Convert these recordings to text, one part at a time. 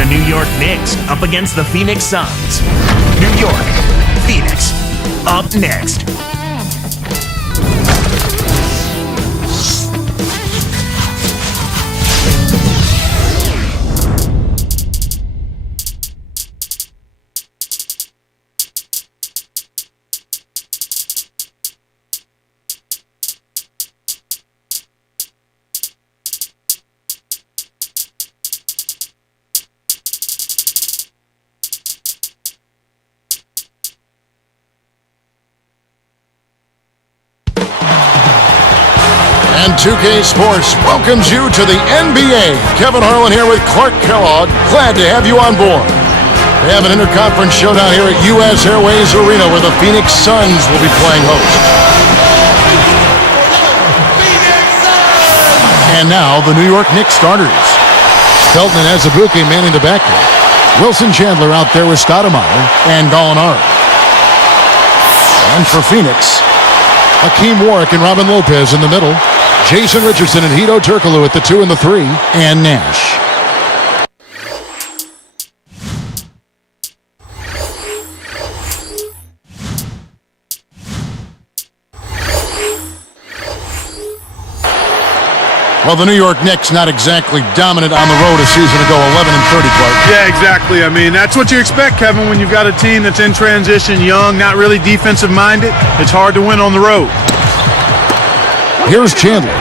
The New York Knicks up against the Phoenix Suns. New York, Phoenix, up next. And 2K Sports welcomes you to the NBA. Kevin Harlan here with Clark Kellogg. Glad to have you on board. We have an interconference showdown here at U.S. Airways Arena where the Phoenix Suns will be playing host. And now the New York Knicks starters. Felton and Azubuike manning the backcourt. Wilson Chandler out there with Stoudemire and Gallinari. And for Phoenix, Hakeem Warwick and Robin Lopez in the middle. Jason Richardson and Hedo Turkoglu at the 2 and the 3, and Nash. Well, the New York Knicks not exactly dominant on the road a season ago, 11-30, Clark. Yeah, exactly. I mean, that's what you expect, Kevin, when you've got a team that's in transition, young, not really defensive-minded. It's hard to win on the road. Here's Chandler.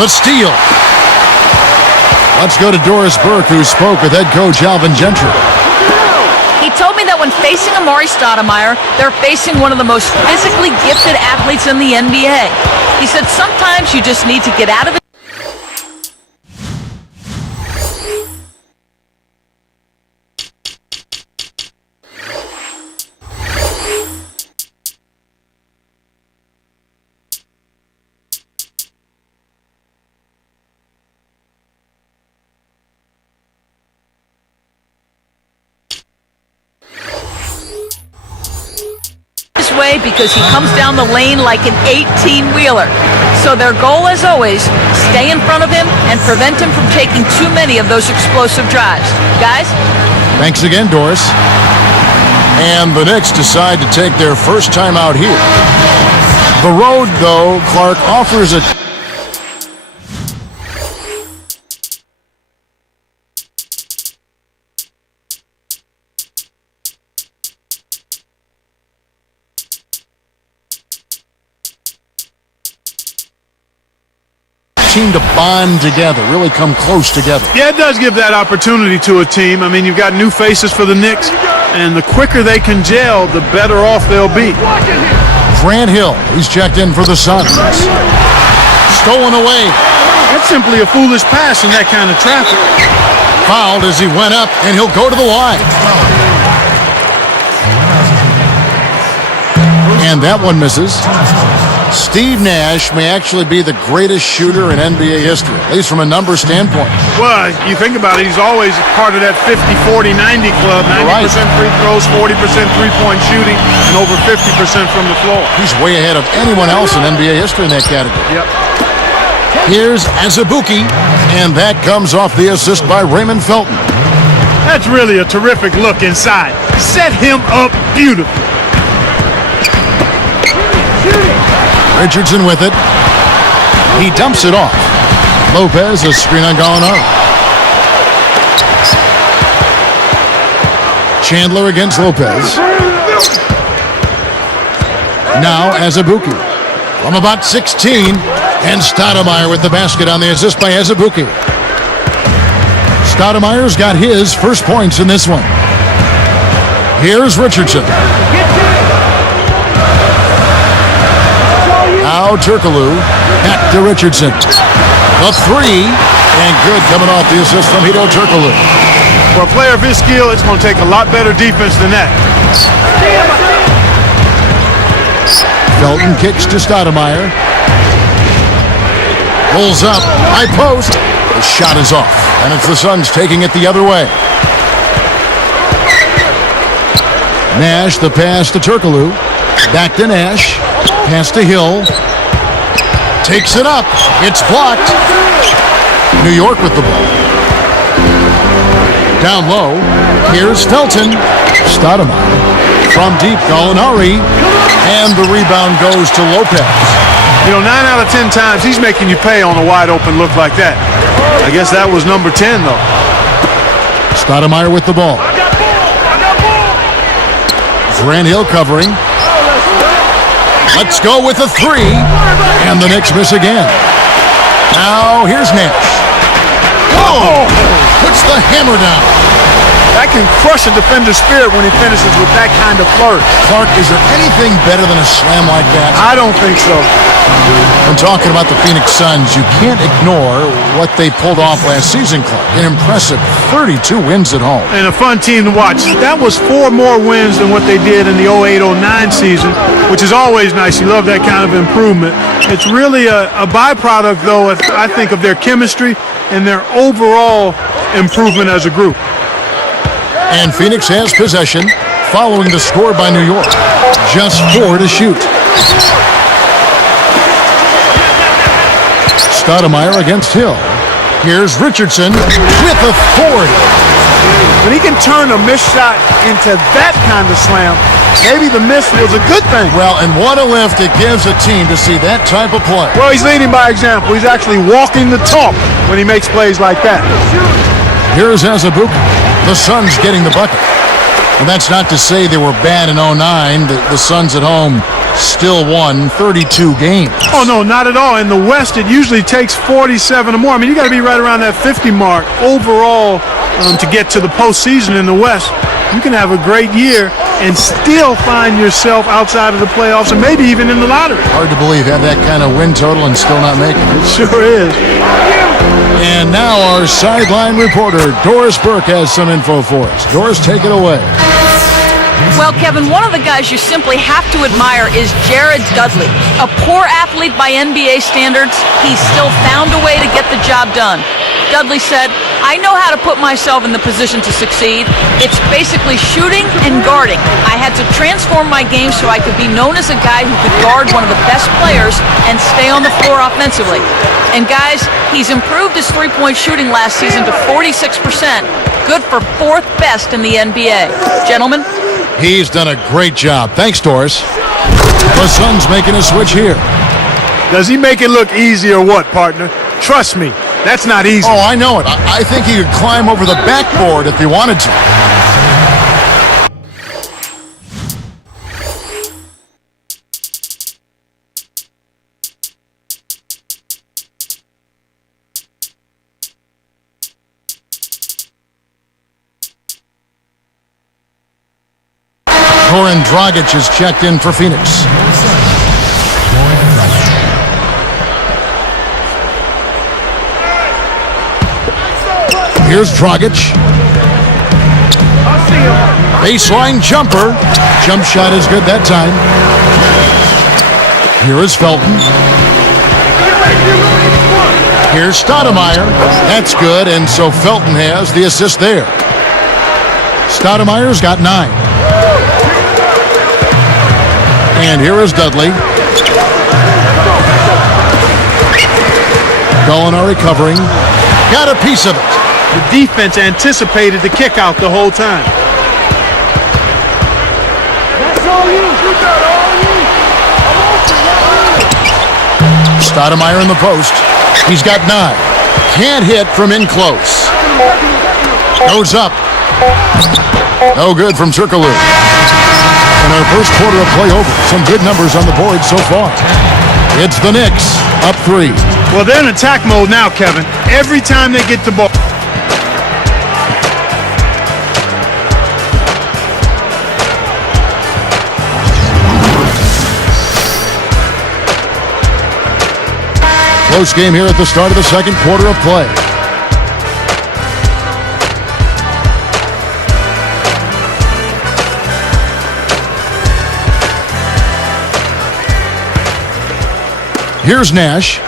The steal. Let's go to Doris Burke, who spoke with head coach Alvin Gentry. He told me that when facing Amari Stoudemire, they're facing one of the most physically gifted athletes in the NBA. He said sometimes you just need to get out of it. Way because he comes down the lane like an 18-wheeler. So their goal, as always, stay in front of him and prevent him from taking too many of those explosive drives. Guys? Thanks again, Doris. And the Knicks decide to take their first time out here. The road, though, Clark, offers a team to bond together, really come close together. Yeah, it does give that opportunity to a team. I mean, you've got new faces for the Knicks, and the quicker they can gel, the better off they'll be. Grant Hill, he's checked in for the Suns. Stolen away. That's simply a foolish pass in that kind of traffic. Fouled as he went up, and he'll go to the line. And that one misses. Steve Nash may actually be the greatest shooter in NBA history, at least from a number standpoint. Well, you think about it, he's always part of that 50-40-90 club. 90% free throws, 40% three-point shooting, and over 50% from the floor. He's way ahead of anyone else in NBA history in that category. Yep. Here's Azubuike, and that comes off the assist by Raymond Felton. That's really a terrific look inside. Set him up beautifully. Richardson with it. He dumps it off. Lopez, a screen on Gallinari. Chandler against Lopez. Now Azubuike. From about 16. And Stoudemire with the basket on the assist by Azubuike. Stoudemire's got his first points in this one. Here's Richardson. Now Turkoglu, back to Richardson. The 3, and good coming off the assist from Hedo Turkoglu. For a player of his skill, it's going to take a lot better defense than that. Felton kicks to Stoudemire. Pulls up, high post. The shot is off, and it's the Suns taking it the other way. Nash, the pass to Turkoglu. Back to Nash. Pass to Hill. Takes it up. It's blocked. New York with the ball. Down low, here's Felton. Stoudemire from deep, Gallinari. And the rebound goes to Lopez. You know, 9 out of 10 times he's making you pay on a wide open look like that. I guess that was number 10, though. Stoudemire with the ball. Grant Hill covering. Let's go with a three. And the Knicks miss again. Now here's Nash. Oh! Puts the hammer down. That can crush a defender's spirit when he finishes with that kind of flourish. Clark, is there anything better than a slam like that? I don't think so. When talking about the Phoenix Suns, you can't ignore what they pulled off last season, Clark. An impressive 32 wins at home. And a fun team to watch. That was 4 more wins than what they did in the 08-09 season, which is always nice. You love that kind of improvement. It's really a byproduct, though, I think, of their chemistry and their overall improvement as a group. And Phoenix has possession following the score by New York. Just 4 to shoot. Stoudemire against Hill. Here's Richardson with authority. When he can turn a missed shot into that kind of slam, maybe the miss was a good thing. Well, and what a lift it gives a team to see that type of play. Well, he's leading by example. He's actually walking the talk when he makes plays like that. Here's Azubuike. The Suns getting the bucket. And that's not to say they were bad in 09. The Suns at home still won 32 games. Oh, no, not at all. In the West, it usually takes 47 or more. I mean, you got to be right around that 50 mark overall to get to the postseason in the West. You can have a great year and still find yourself outside of the playoffs and maybe even in the lottery. Hard to believe, have that kind of win total and still not make it. It sure is. And now our sideline reporter, Doris Burke, has some info for us. Doris, take it away. Well, Kevin, one of the guys you simply have to admire is Jared Dudley. A poor athlete by NBA standards, he still found a way to get the job done. Dudley said, "I know how to put myself in the position to succeed. It's basically shooting and guarding. I had to transform my game so I could be known as a guy who could guard one of the best players and stay on the floor offensively." And guys, he's improved his three-point shooting last season to 46%, good for 4th best in the NBA. Gentlemen? He's done a great job. Thanks, Doris. The Suns making a switch here. Does he make it look easy or what, partner? Trust me, that's not easy. Oh, I know it. I think he could climb over the backboard if he wanted to. Goran Dragic is checked in for Phoenix. Here's Dragic. Baseline jumper. Jump shot is good that time. Here is Felton. Here's Stoudemire. That's good, and so Felton has the assist there. Stoudemire's got 9. And here is Dudley. Gallinari covering. Got a piece of it. The defense anticipated the kick out the whole time. Stoudemire in the post. He's got 9. Can't hit from in close. Goes up. No good from Circaloo. And our first quarter of play over. Some good numbers on the board so far. It's the Knicks, up 3. Well, they're in attack mode now, Kevin. Every time they get the ball. Close game here at the start of the second quarter of play. Here's Nash.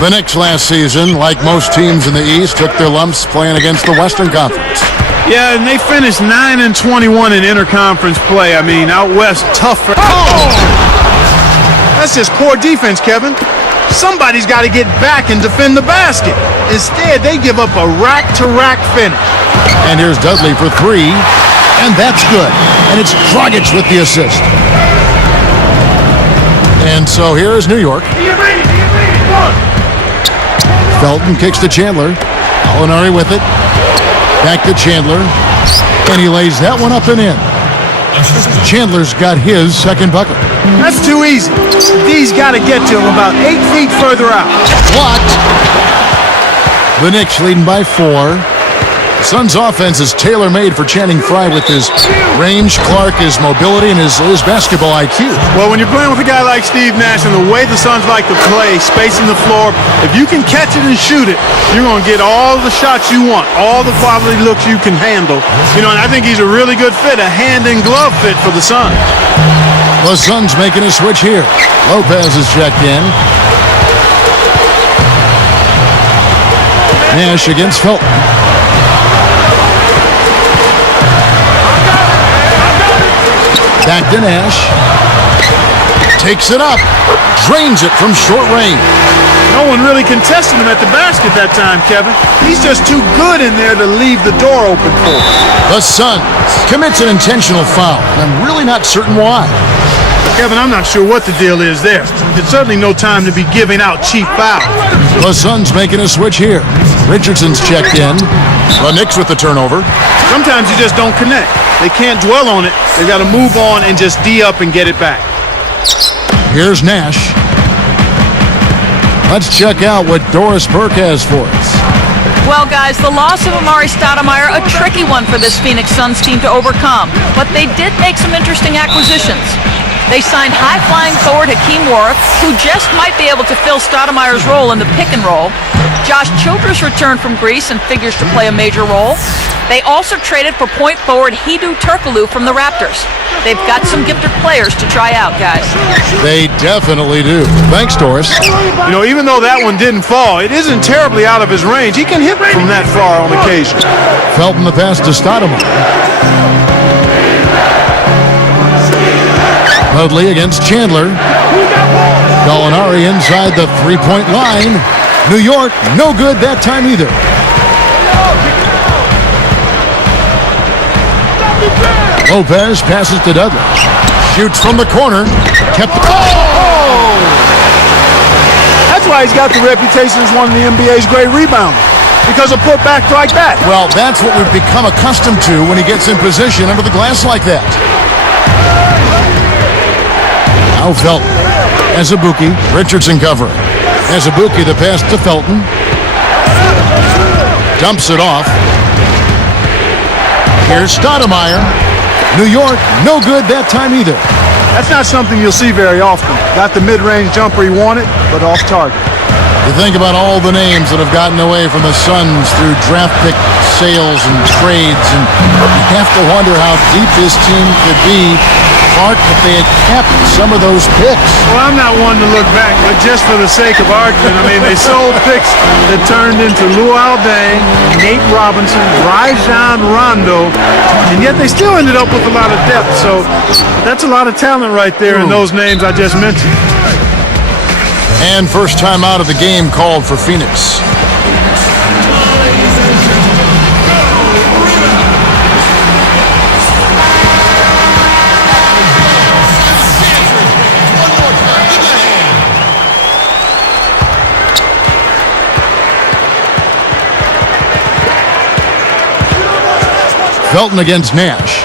The Knicks last season, like most teams in the East, took their lumps playing against the Western Conference. Yeah, and they finished 9-21 in interconference play. I mean, out west, tough for... Oh! That's just poor defense, Kevin. Somebody's got to get back and defend the basket. Instead, they give up a rack-to-rack finish. And here's Dudley for three, and that's good. And it's Dragic with the assist. And so here is New York. Felton kicks to Chandler. Gallinari with it. Back to Chandler. And he lays that one up and in. Chandler's got his second bucket. That's too easy. D's got to get to him about 8 feet further out. Blocked. The Knicks leading by 4. The Suns' offense is tailor-made for Channing Frye with his range, Clark, his mobility, and his basketball IQ. Well, when you're playing with a guy like Steve Nash and the way the Suns like to play, spacing the floor, if you can catch it and shoot it, you're going to get all the shots you want, all the quality looks you can handle. You know, and I think he's a really good fit, a hand and glove fit for the Suns. The Suns making a switch here. Lopez is checked in. Nash against Felton. Back to Nash. Takes it up. Drains it from short range. No one really contested him at the basket that time, Kevin. He's just too good in there to leave the door open for him. The Suns commits an intentional foul, and I'm really not certain why. Kevin, I'm not sure what the deal is there. It's certainly no time to be giving out cheap fouls. The Suns making a switch here. Richardson's checked in. The Knicks with the turnover. Sometimes you just don't connect. They can't dwell on it. They've got to move on and just D up and get it back. Here's Nash. Let's check out what Doris Burke has for us. Well, guys, the loss of Amari Stoudemire, a tricky one for this Phoenix Suns team to overcome. But they did make some interesting acquisitions. They signed high-flying forward Hakeem Warrick, who just might be able to fill Stoudemire's role in the pick and roll. Josh Childress returned from Greece and figures to play a major role. They also traded for point forward Hedo Turkoglu from the Raptors. They've got some gifted players to try out, guys. They definitely do. Thanks, Doris. You know, even though that one didn't fall, it isn't terribly out of his range. He can hit from that far on occasion. Felton the pass to Stoudemire. Dudley against Chandler. Gallinari inside the three-point line. New York, no good that time either. Lopez passes to Dudley. Shoots from the corner. Kept. Oh! That's why he's got the reputation as one of the NBA's great rebounders. Because of putbacks like that. Well, that's what we've become accustomed to when he gets in position under the glass like that. Now Felton. Azubuike. Richardson covering. Azubuike the pass to Felton. Dumps it off. Here's Stoudemire. New York, no good that time either. That's not something you'll see very often. Got the mid-range jumper he wanted, but off target. You think about all the names that have gotten away from the Suns through draft pick sales and trades, and you have to wonder how deep this team could be, Clark, if they had kept some of those picks. Well, I'm not one to look back, but just for the sake of argument, I mean, they sold picks that turned into Lou Aldang, Nate Robinson, Rajon Rondo, and yet they still ended up with a lot of depth. So that's a lot of talent right there in those names I just mentioned. And first time out of the game called for Phoenix. Felton against Nash.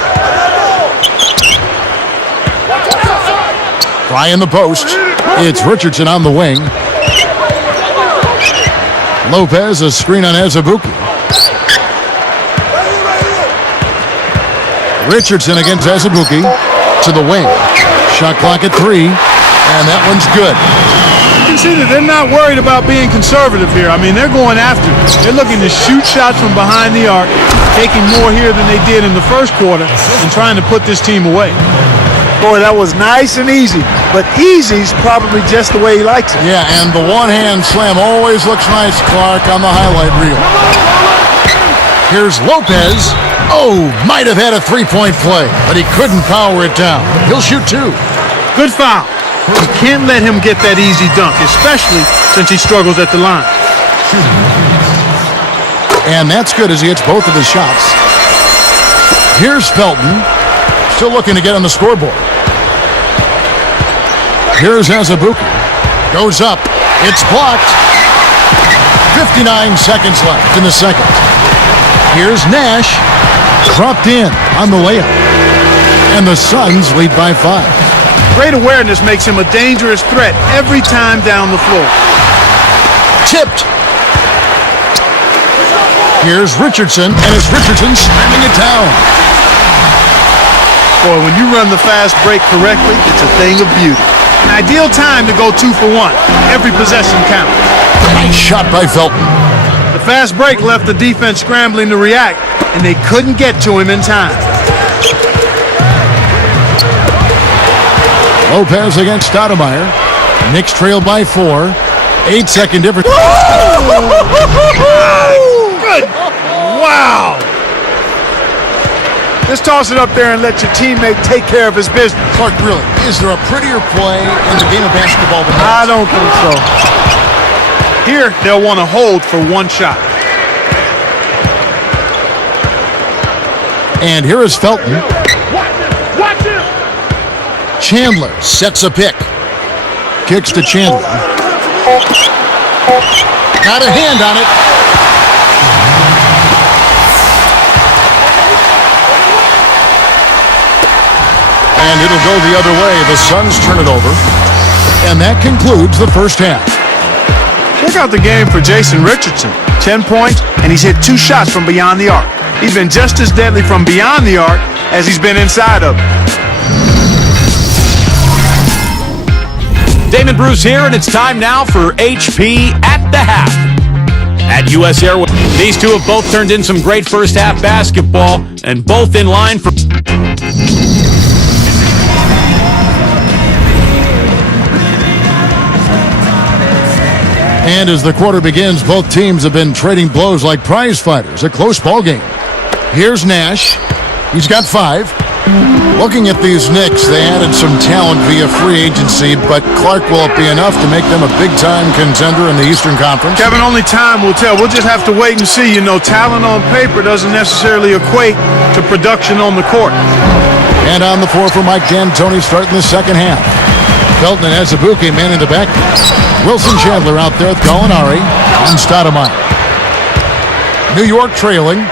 Fry in the post. It's Richardson on the wing. Lopez, a screen on Azubuike. Richardson against Azubuike to the wing. Shot clock at 3, and that one's good. You can see that they're not worried about being conservative here. I mean, they're going after it. They're looking to shoot shots from behind the arc, taking more here than they did in the first quarter, and trying to put this team away. Boy, that was nice and easy, but easy's probably just the way he likes it. Yeah, and the one-hand slam always looks nice, Clark, on the highlight reel. Here's Lopez. Oh, might have had a three-point play, but he couldn't power it down. He'll shoot 2. Good foul. You can't let him get that easy dunk, especially since he struggles at the line. And that's good as he hits both of his shots. Here's Felton, still looking to get on the scoreboard. Here's Azubuike. Goes up. It's blocked. 59 seconds left in the second. Here's Nash. Dropped in on the layup. And the Suns lead by 5. Great awareness makes him a dangerous threat every time down the floor. Tipped. Here's Richardson, and it's Richardson slamming it down. Boy, when you run the fast break correctly, it's a thing of beauty. An ideal time to go 2 for 1. Every possession counts. Nice shot by Felton. The fast break left the defense scrambling to react, and they couldn't get to him in time. Lopez against Stoudemire. Knicks trail by 4. 8-second difference. Good. Wow. Just toss it up there and let your teammate take care of his business. Clark, really, is there a prettier play in the game of basketball than that? I don't think so. Here, they'll want to hold for 1 shot. And here is Felton. Chandler sets a pick. Kicks to Chandler. Got a hand on it. And it'll go the other way. The Suns turn it over. And that concludes the first half. Check out the game for Jason Richardson. 10 points, and he's hit 2 shots from beyond the arc. He's been just as deadly from beyond the arc as he's been inside of it. Damon Bruce here, and it's time now for HP at the half. At US Airways, these two have both turned in some great first half basketball, and both in line for... And as the quarter begins, both teams have been trading blows like prize fighters. A close ball game. Here's Nash. He's got 5. Looking at these Knicks, they added some talent via free agency, but Clark, will it be enough to make them a big-time contender in the Eastern Conference? Kevin, only time will tell. We'll just have to wait and see. You know, talent on paper doesn't necessarily equate to production on the court. And on the floor for Mike D'Antoni starting the second half. Felton and Azubuike manning the back. Wilson Chandler out there with Gallinari and Stoudemire. New York trailing.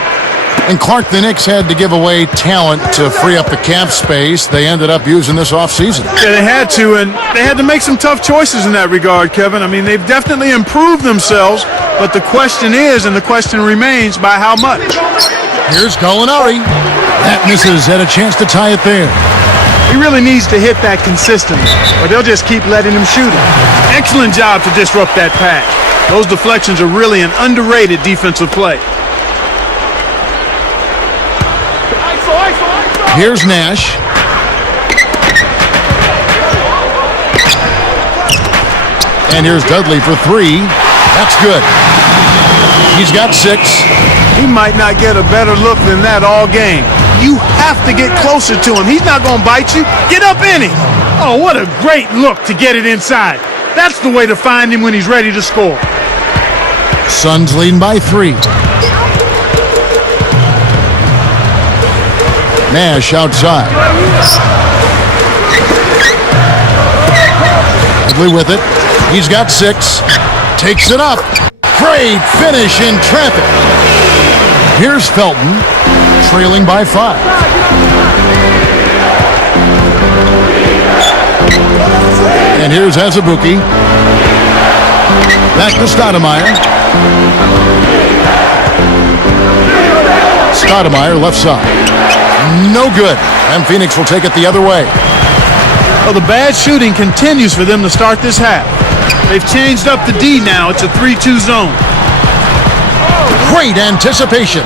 And Clark, the Knicks had to give away talent to free up the cap space. They ended up using this offseason. Yeah, they had to, and they had to make some tough choices in that regard, Kevin. I mean, they've definitely improved themselves, but the question is, and the question remains, by how much? Here's Gallinari. That misses. Had a chance to tie it there. He really needs to hit that consistently, or they'll just keep letting him shoot it. Excellent job to disrupt that pass. Those deflections are really an underrated defensive play. Here's Nash. And here's Dudley for 3. That's good. He's got 6. He might not get a better look than that all game. You have to get closer to him. He's not going to bite you. Get up in him. Oh, what a great look to get it inside. That's the way to find him when he's ready to score. Suns leading by 3. Nash outside. Dudley with it. He's got 6. Takes it up. Great finish in traffic. Here's Felton, trailing by 5. And here's Azubuike. Back to Stoudemire. Stoudemire left side. No good. And Phoenix will take it the other way. Well, the bad shooting continues for them to start this half. They've changed up the D now. It's a 3-2 zone. Great anticipation.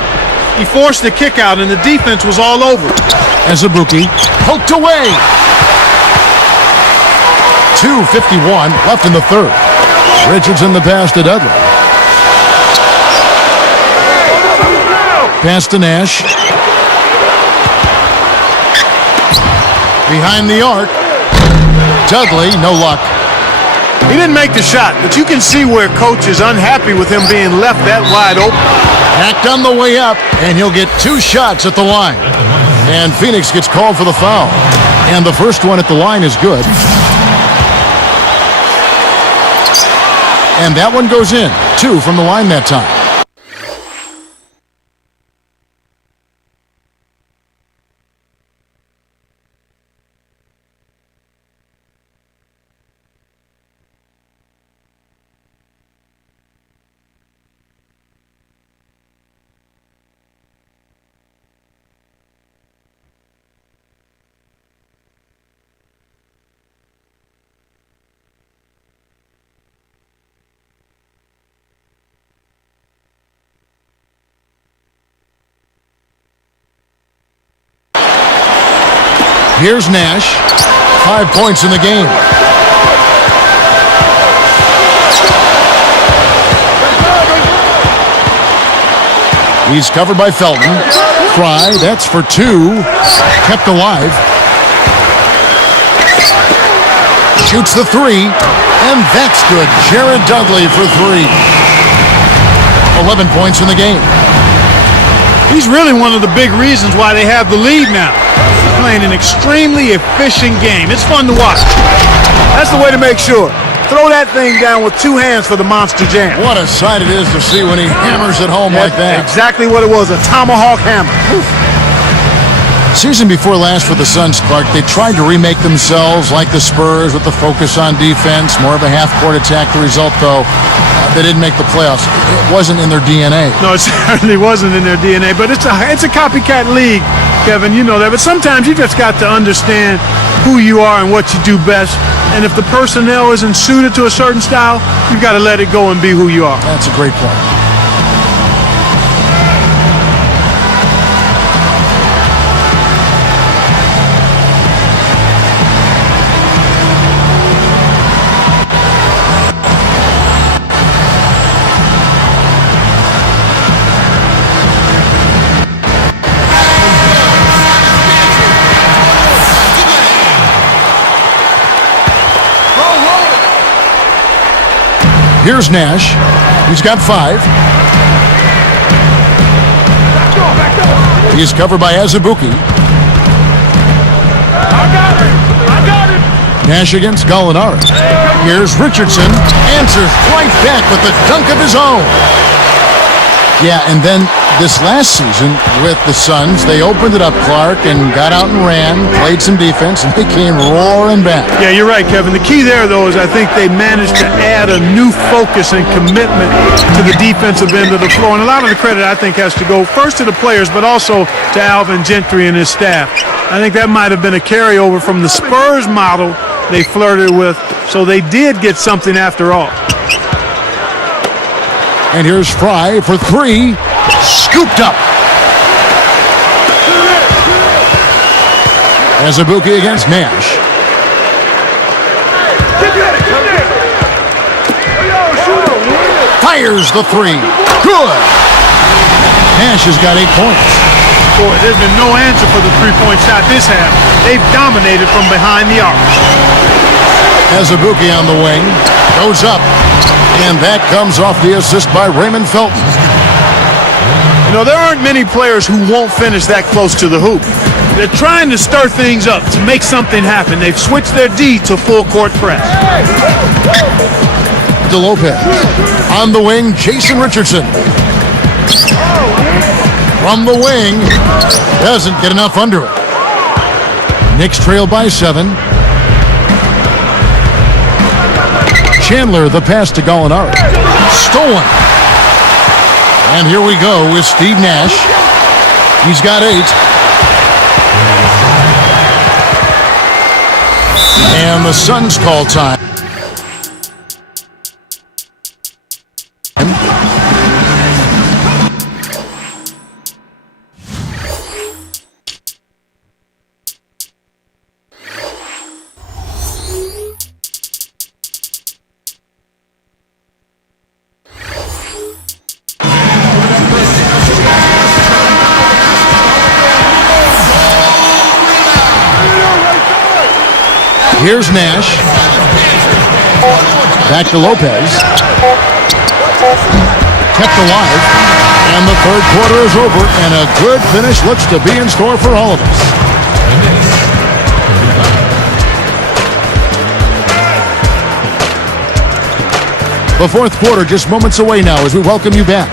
He forced the kick out, and the defense was all over it. Azubuike poked away. 2:51 left in the third. Richardson the pass to Dudley. Pass to Nash. Behind the arc. Dudley, no luck. He didn't make the shot, but you can see where coach is unhappy with him being left that wide open. Back on the way up, and he'll get 2 shots at the line. And Phoenix gets called for the foul. And the first one at the line is good. And that one goes in. 2 from the line that time. Here's Nash. 5 points in the game. He's covered by Felton. Fry, that's for 2. Kept alive. Shoots the 3. And that's good. Jared Dudley for 3. 11 points in the game. He's really one of the big reasons why they have the lead now. He's playing an extremely efficient game. It's fun to watch. That's the way to make sure. Throw that thing down with 2 hands for the monster jam. What a sight it is to see when he hammers it home like that. Exactly what it was, a tomahawk hammer. Oof. Season before last for the Suns, Clark, they tried to remake themselves like the Spurs with the focus on defense, more of a half-court attack. The result, though, they didn't make the playoffs. It wasn't in their DNA. No, it certainly wasn't in their DNA, but it's a copycat league, Kevin. You know that. But sometimes you just got to understand who you are and what you do best. And if the personnel isn't suited to a certain style, you've got to let it go and be who you are. That's a great point. Here's Nash. He's got 5. He's covered by Azubuike. I got it. Nash against Gallinari. Here's Richardson. Answers right back with the dunk of his own. Yeah, and then this last season with the Suns, they opened it up, Clark, and got out and ran, played some defense, and they came roaring back. Yeah, you're right, Kevin. The key there, though, is I think they managed to add a new focus and commitment to the defensive end of the floor. And a lot of the credit, I think, has to go first to the players, but also to Alvin Gentry and his staff. I think that might have been a carryover from the Spurs model they flirted with, so they did get something after all. And here's Fry for 3. Scooped up. Azubuike against Nash. Fires the 3. Good. Nash has got 8 points. Boy, there's been no answer for the three-point shot this half. They've dominated from behind the arc. Azubuike on the wing. Goes up. And that comes off the assist by Raymond Felton. You know, there aren't many players who won't finish that close to the hoop. They're trying to stir things up, to make something happen. They've switched their D to full-court press. DeLopez. On the wing, Jason Richardson. From the wing. Doesn't get enough under it. Knicks trail by 7. Chandler, the pass to Gallinari. Stolen. And here we go with Steve Nash. He's got 8. And the Suns call time. Here's Nash. Back to Lopez. Kept alive. And the third quarter is over, and a good finish looks to be in store for all of us. The fourth quarter just moments away now as we welcome you back.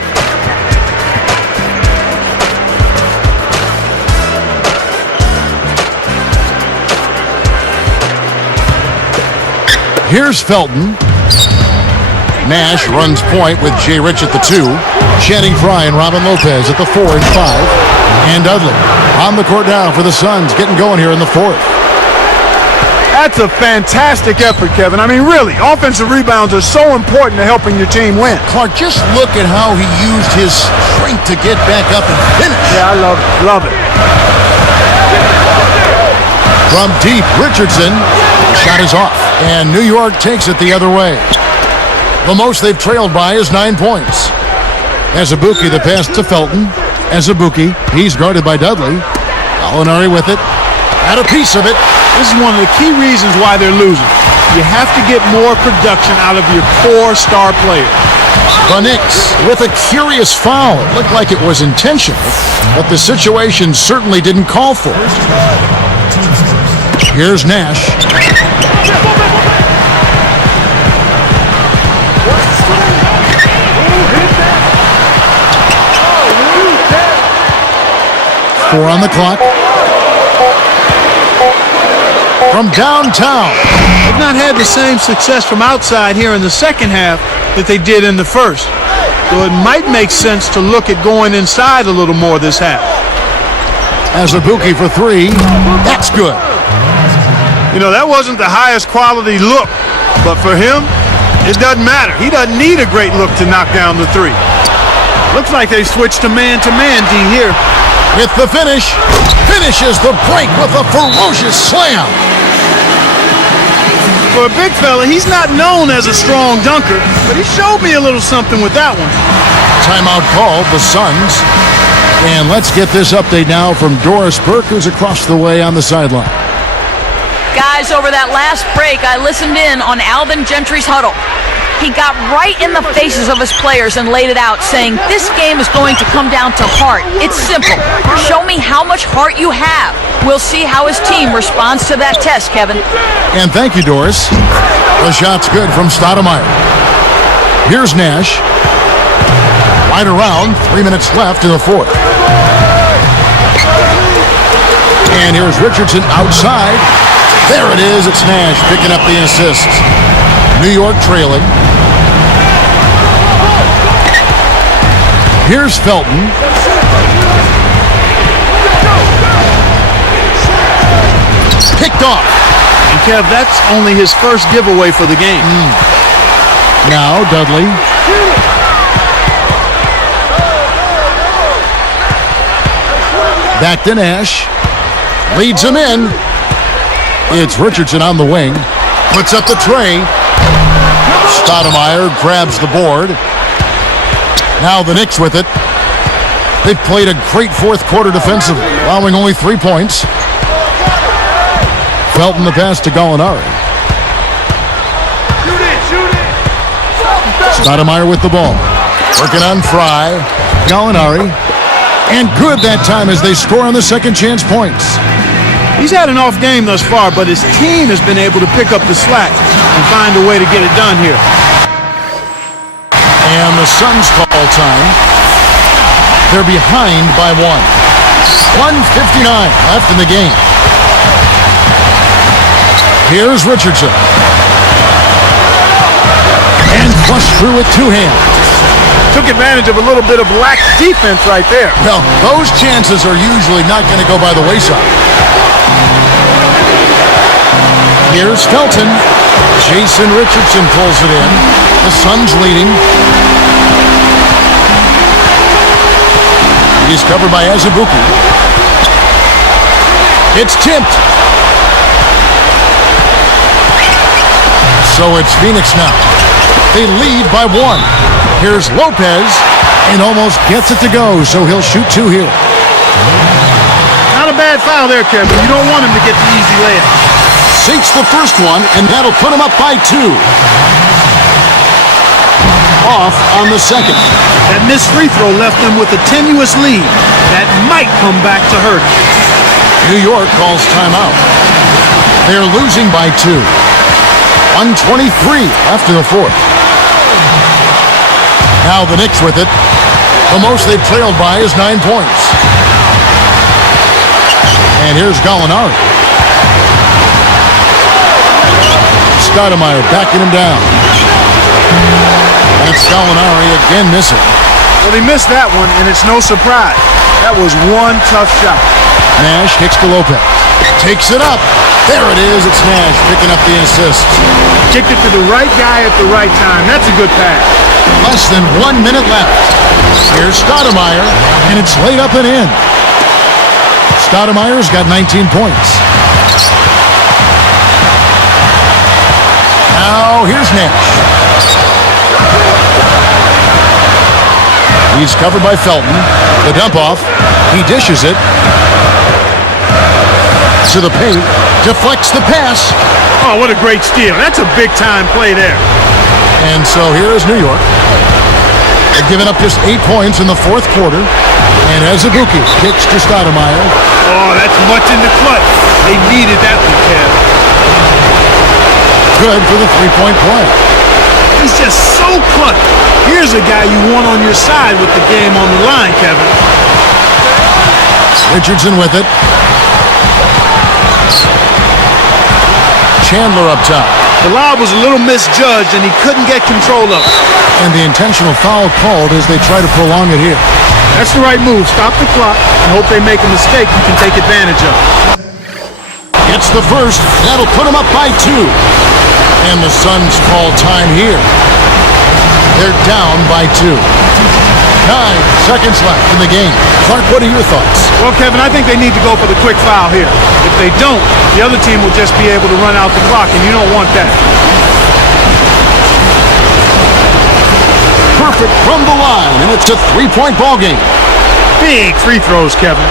Here's Felton. Nash runs point with Jay Rich at the 2. Channing Frye and Robin Lopez at the 4 and 5. And Dudley on the court now for the Suns, getting going here in the fourth. That's a fantastic effort, Kevin. I mean, really, offensive rebounds are so important to helping your team win. Clark, just look at how he used his strength to get back up and finish. Yeah, I love it. From deep, Richardson. Shot is off, and New York takes it the other way. The most they've trailed by is 9 points. Azubuike, the pass to Felton. Azubuike, he's guarded by Dudley. Gallinari with it. Had a piece of it. This is one of the key reasons why they're losing. You have to get more production out of your core star players. The Knicks with a curious foul. It looked like it was intentional, but the situation certainly didn't call for it. Here's Nash. Four on the clock. From downtown. They've not had the same success from outside here in the second half that they did in the first. So it might make sense to look at going inside a little more this half. Azubuike for 3. That's good. You know, that wasn't the highest quality look, but for him, it doesn't matter. He doesn't need a great look to knock down the 3. Looks like they switched to man-D here. With the finish, finishes the break with a ferocious slam. For a big fella, he's not known as a strong dunker, but he showed me a little something with that one. Timeout called, the Suns. And let's get this update now from Doris Burke, who's across the way on the sideline. Guys, over that last break, I listened in on Alvin Gentry's huddle. He got right in the faces of his players and laid it out, saying this game is going to come down to heart. It's simple. Show me how much heart you have. We'll see how his team responds to that test, Kevin. And thank you, Doris. The shot's good from Stoudemire. Here's Nash. Right around, 3 minutes left in the fourth. And here's Richardson outside. There it is. It's Nash picking up the assist. New York trailing. Here's Felton. Picked off. And Kev, that's only his first giveaway for the game. Now Dudley. Back to Nash. Leads him in. It's Richardson on the wing. Puts up the tray. Stoudemire grabs the board. Now the Knicks with it. They've played a great fourth quarter defensively, allowing only 3 points. Felton the pass to Gallinari. Stoudemire with the ball. Working on Frye. Gallinari. And good that time as they score on the second chance points. He's had an off game thus far, but his team has been able to pick up the slack and find a way to get it done here. And the Suns call time. They're behind by 1. 1:59 left in the game. Here's Richardson. And flushed through with 2 hands. Took advantage of a little bit of lax defense right there. Well, those chances are usually not going to go by the wayside. Here's Felton. Jason Richardson pulls it in. The Suns leading. He's covered by Azubuike. It's tipped. So it's Phoenix now. They lead by 1. Here's Lopez, and almost gets it to go, so he'll shoot 2 here. Not a bad foul there, Kevin. You don't want him to get the easy layup. Sinks the first one, and that'll put him up by 2. Off on the second. That missed free throw left them with a tenuous lead that might come back to hurt them. New York calls timeout. They're losing by 2. 1:23 after the fourth. Now the Knicks with it. The most they've trailed by is 9 points. And here's Gallinari. Stoudemire backing him down. And it's Gallinari again missing. Well, he missed that one, and it's no surprise. That was one tough shot. Nash kicks to Lopez. Takes it up. There it is. It's Nash picking up the assist. Kicked it to the right guy at the right time. That's a good pass. Less than 1 minute left. Here's Stoudemire, and it's laid up and in. Stoudemire's got 19 points. Now here's Nash. He's covered by Felton. The dump off. He dishes it to the paint. Deflects the pass. Oh, what a great steal. That's a big-time play there. And so here is New York. They've given up just 8 points in the fourth quarter. And Azubuike kicks to Stoudemire. Oh, that's much in the clutch. They needed that one, Kev. Good for the three-point play. He's just so clutch. Here's a guy you want on your side with the game on the line, Kevin. Richardson with it. Chandler up top. The lob was a little misjudged, and he couldn't get control of it. And the intentional foul called as they try to prolong it here. That's the right move. Stop the clock and hope they make a mistake you can take advantage of. Gets the first. That'll put him up by 2. And the Suns call time here. They're down by 2. 9 seconds left in the game. Clark, what are your thoughts? Well, Kevin, I think they need to go for the quick foul here. If they don't, the other team will just be able to run out the clock, and you don't want that. Perfect from the line, and it's a 3-point ball game. Big free throws, Kevin.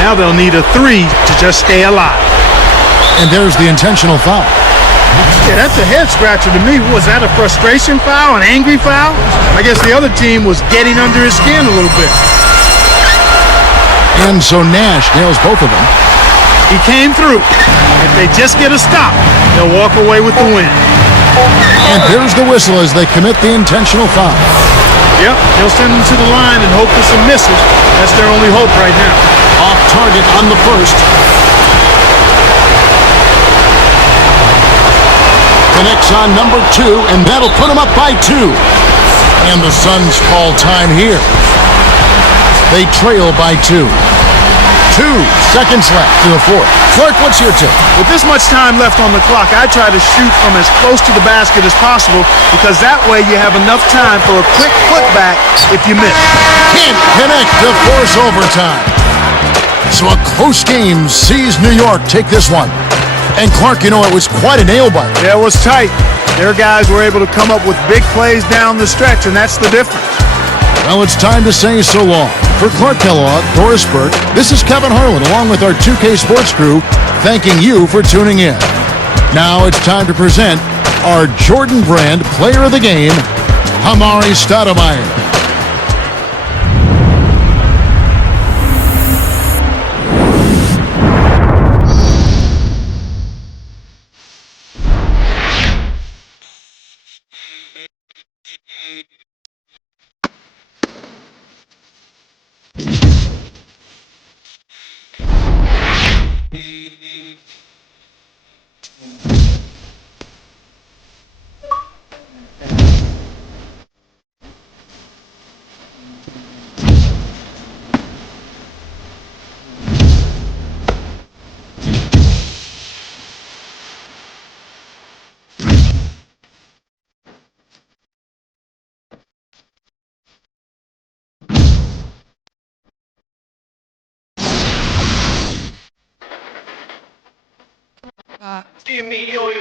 Now they'll need a 3 to just stay alive. And there's the intentional foul. Yeah, that's a head scratcher to me. Was that a frustration foul, an angry foul? I guess the other team was getting under his skin a little bit. And so Nash nails both of them. He came through. If they just get a stop, they'll walk away with the win. And there's the whistle as they commit the intentional foul. Yep, they'll send them to the line and hope for some misses. That's their only hope right now. Off target on the first. The Knicks on number 2, and that'll put them up by 2. And the Suns call time here. They trail by 2. 2 seconds left to the fourth. Clark, what's your tip? With this much time left on the clock, I try to shoot from as close to the basket as possible because that way you have enough time for a quick putback if you miss. Can't connect to force overtime. So a close game sees New York take this one. And Clark, you know, it was quite a nail-biter. Yeah, it was tight. Their guys were able to come up with big plays down the stretch, and that's the difference. Well, it's time to say so long. For Clark Kellogg, Doris Burke, this is Kevin Harlan, along with our 2K Sports crew, thanking you for tuning in. Now it's time to present our Jordan Brand Player of the Game, Amar'e Stoudemire. Give me your